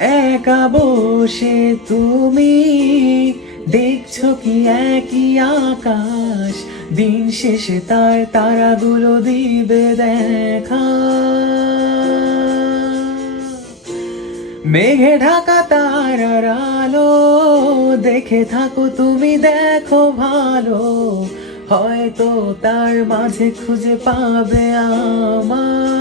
একা বসে তুমি দেখছো কি একই আকাশ, দিন শেষে তার তারাগুলো দিবে দেখা। মেঘে ঢাকা তারার আলো দেখে থাকো তুমি, দেখো ভালো, হয়তো তার মাঝে খুঁজে পাবে আমায়।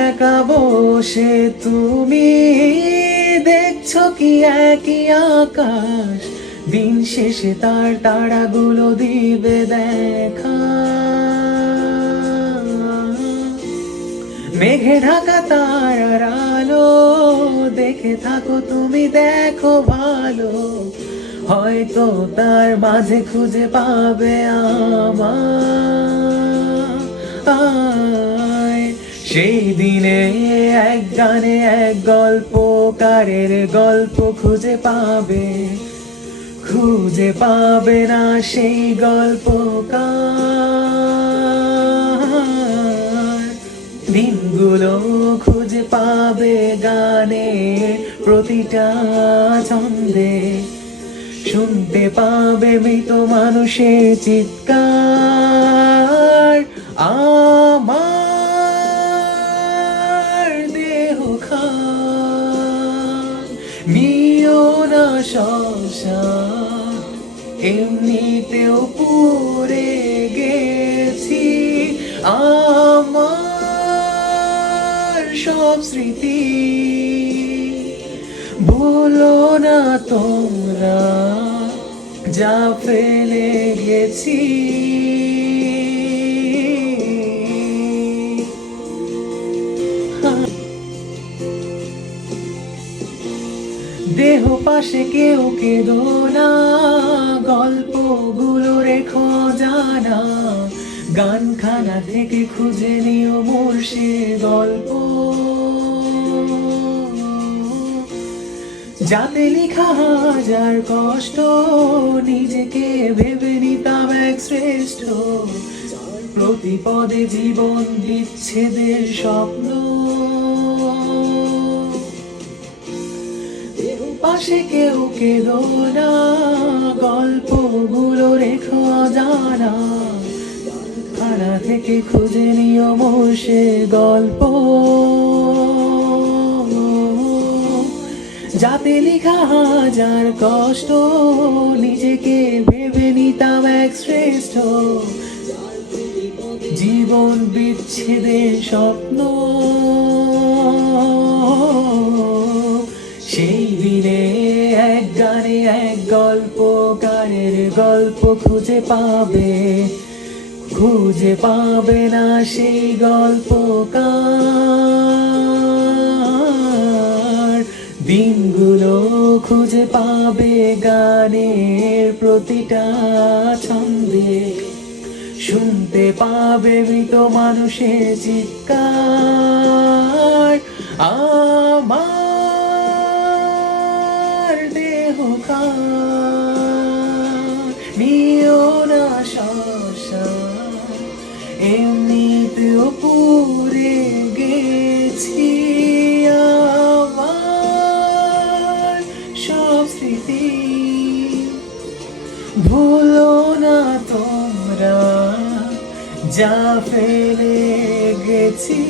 একা বসে তুমি দেখছো কি একই আকাশ, দিন শেষে তার তারাগুলো দিবে দেখা। মেঘে ঢাকা তারার আলো দেখে থাকো তুমি, দেখো ভালো, হয়তো তার মাঝে খুঁজে পাবে আমায়। সেই দিনে এক গানে এক গল্পকারের গল্প খুঁজে পাবে, খুঁজে পাবে না সেই গল্পকার। দিনগুলো খুঁজে পাবে গানের প্রতিটা ছন্দে, শুনতে পাবে মৃত মানুষের চিৎকার। আমার দেহ খান নিও না সংসার, এমনিতেও পুড়ে গেছি। আমার সব স্মৃতি ভুলো না তোমরা, যা ফেলে গেছি। দেহ পাশে কেউ কেঁদো না, গল্পগুলো রেখো জানা, গানখানা থেকে খুঁজে নিও মোর সে গল্প, যাতে লিখা হাজার কষ্ট, নিজেকে ভেবে নিতাম এক শ্রেষ্ঠ, প্রতি পদে জীবন বিচ্ছেদের স্বপ্ন। পাশে কেউ কেঁদো না, গল্পগুলো রেখো জানা, খানা থেকে খুঁজে নিও মোর সে গল্প, যাতে লিখা হাজার কষ্ট, নিজেকে ভেবে নিতাম এক শ্রেষ্ঠ, জীবন বিচ্ছেদের স্বপ্ন। সেই দিনে এক গানে এক গল্পকারের গল্প খুঁজে পাবে, খুঁজে পাবে না সেই গল্পকার। দিনগুলো খুঁজে পাবে গানের প্রতিটা ছন্দে, শুনতে পাবে মৃত মানুষের চিৎকার। আমার দেহ খান নিও না সংসার, এমনিতেও পুড়ে গেছি। আমার সব স্মৃতি ভুলো না তোমরা, যা ফেলে গেছি।